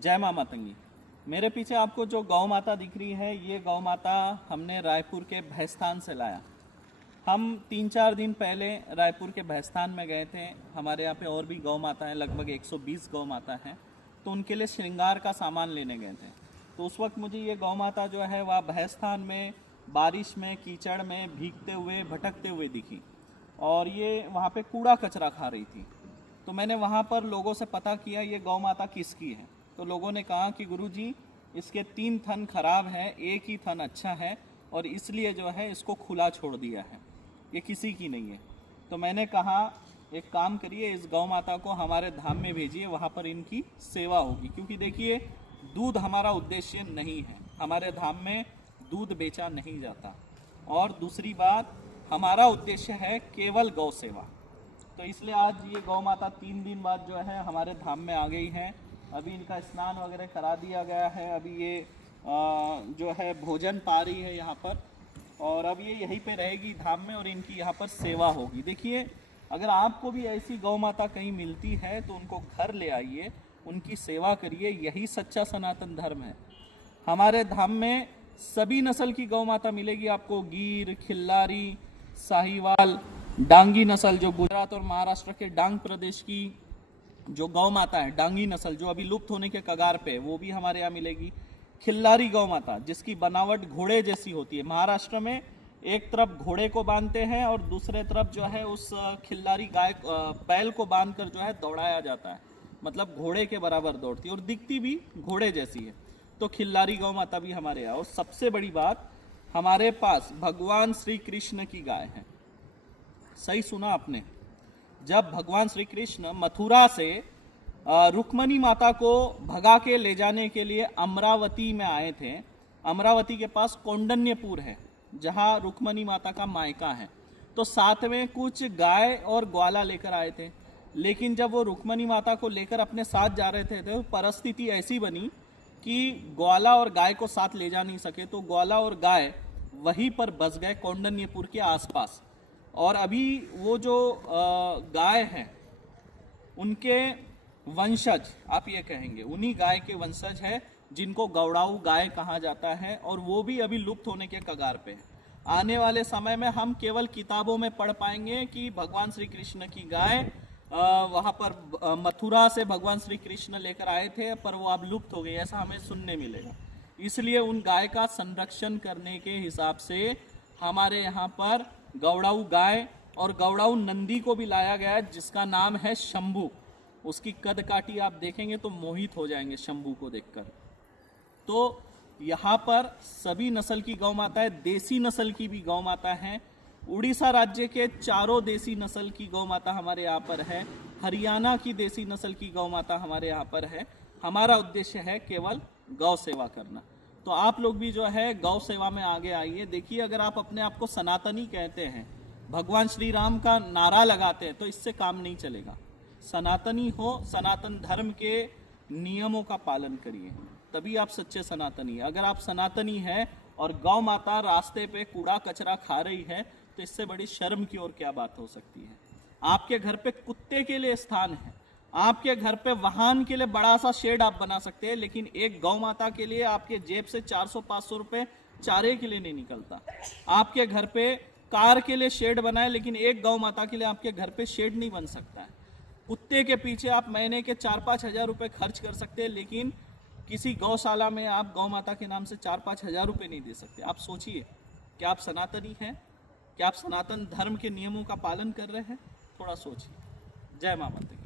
जय माँ मातंगी। मेरे पीछे आपको जो गौ माता दिख रही है, ये गौ माता हमने रायपुर के भैंसस्थान से लाया। हम 3-4 दिन पहले रायपुर के भैंसस्थान में गए थे। हमारे यहाँ पे और भी गौ माता हैं, लगभग 120 गौ माता हैं, तो उनके लिए श्रृंगार का सामान लेने गए थे। तो उस वक्त मुझे ये गौ माता जो है वह भैंसस्थान में बारिश में कीचड़ में भीगते हुए भटकते हुए दिखी, और ये वहाँ पे कूड़ा कचरा खा रही थी। तो मैंने वहाँ पर लोगों से पता किया ये गौ माता किसकी है। तो लोगों ने कहा कि गुरुजी, इसके 3 थन खराब हैं, एक ही थन अच्छा है, और इसलिए जो है इसको खुला छोड़ दिया है, ये किसी की नहीं है। तो मैंने कहा एक काम करिए, इस गौ माता को हमारे धाम में भेजिए, वहाँ पर इनकी सेवा होगी। क्योंकि देखिए, दूध हमारा उद्देश्य नहीं है, हमारे धाम में दूध बेचा नहीं जाता, और दूसरी बात हमारा उद्देश्य है केवल गौ सेवा। तो इसलिए आज ये गौ माता 3 दिन बाद जो है हमारे धाम में आ गई है। अभी इनका स्नान वगैरह करा दिया गया है। अभी ये जो है भोजन पा रही है यहाँ पर, और अब ये यहीं पे रहेगी धाम में, और इनकी यहाँ पर सेवा होगी। देखिए, अगर आपको भी ऐसी गौ माता कहीं मिलती है तो उनको घर ले आइए, उनकी सेवा करिए, यही सच्चा सनातन धर्म है। हमारे धाम में सभी नस्ल की गौ माता मिलेगी आपको, गीर, खिल्लारी, साहिवाल, डांगी नस्ल जो गुजरात और महाराष्ट्र के डांग प्रदेश की जो गौ माता है, डांगी नस्ल जो अभी लुप्त होने के कगार पे, वो भी हमारे यहाँ मिलेगी। खिल्लारी गौ माता जिसकी बनावट घोड़े जैसी होती है। महाराष्ट्र में एक तरफ घोड़े को बांधते हैं और दूसरे तरफ जो है उस खिल्लारी गाय बैल को बांधकर जो है दौड़ाया जाता है, मतलब घोड़े के बराबर दौड़ती है और दिखती भी घोड़े जैसी है। तो खिल्लारी गौ माता भी हमारे यहाँ। और सबसे बड़ी बात, हमारे पास भगवान श्री कृष्ण की गाय है। सही सुना आपने, जब भगवान श्री कृष्ण मथुरा से रुक्मणी माता को भगा के ले जाने के लिए अमरावती में आए थे। अमरावती के पास कौंडन्यपुर है जहां रुक्मणी माता का मायका है। तो साथ में कुछ गाय और ग्वाला लेकर आए थे, लेकिन जब वो रुक्मणी माता को लेकर अपने साथ जा रहे थे तो परिस्थिति ऐसी बनी कि ग्वाला और गाय को साथ ले जा नहीं सके। तो ग्वाला और गाय वहीं पर बस गए कौंडन्यपुर के आसपास। और अभी वो जो गाय हैं उनके वंशज, आप ये कहेंगे, उन्हीं गाय के वंशज है जिनको गौड़ाऊ गाय कहा जाता है, और वो भी अभी लुप्त होने के कगार पे है। आने वाले समय में हम केवल किताबों में पढ़ पाएंगे कि भगवान श्री कृष्ण की गाय वहाँ पर मथुरा से भगवान श्री कृष्ण लेकर आए थे, पर वो अब लुप्त हो गई, ऐसा हमें सुनने मिलेगा। इसलिए उन गाय का संरक्षण करने के हिसाब से हमारे यहाँ पर गौड़ाऊ गाय और गौड़ाऊ नंदी को भी लाया गया है, जिसका नाम है शंभू। उसकी कद काठी आप देखेंगे तो मोहित हो जाएंगे शंभू को देखकर। तो यहाँ पर सभी नस्ल की गौ माता है, देसी नस्ल की भी गौ माता है। उड़ीसा राज्य के 4 देसी नस्ल की गौ माता हमारे यहाँ पर है। हरियाणा की देसी नस्ल की गौ माता हमारे यहाँ पर है। हमारा उद्देश्य है केवल गौ सेवा करना। तो आप लोग भी जो है गौ सेवा में आगे आइए। देखिए, अगर आप अपने आप को सनातनी कहते हैं, भगवान श्री राम का नारा लगाते हैं, तो इससे काम नहीं चलेगा। सनातनी हो, सनातन धर्म के नियमों का पालन करिए, तभी आप सच्चे सनातनी हैं। अगर आप सनातनी हैं और गौ माता रास्ते पे कूड़ा कचरा खा रही है, तो इससे बड़ी शर्म की और क्या बात हो सकती है। आपके घर पे कुत्ते के लिए स्थान है, आपके घर पे वाहन के लिए बड़ा सा शेड आप बना सकते हैं, लेकिन एक गौ माता के लिए आपके जेब से 400-500 रुपए चारे के लिए नहीं निकलता। आपके घर पे कार के लिए शेड बनाए, लेकिन एक गौ माता के लिए आपके घर पे शेड नहीं बन सकता है। कुत्ते के पीछे आप महीने के 4-5 हज़ार रुपए खर्च कर सकते हैं, लेकिन किसी गौशाला में आप गौ माता के नाम से 4-5 हज़ार रुपए नहीं दे सकते। आप सोचिए, क्या आप सनातनी हैं? क्या आप सनातन धर्म के नियमों का पालन कर रहे हैं? थोड़ा सोचिए। जय मां माता।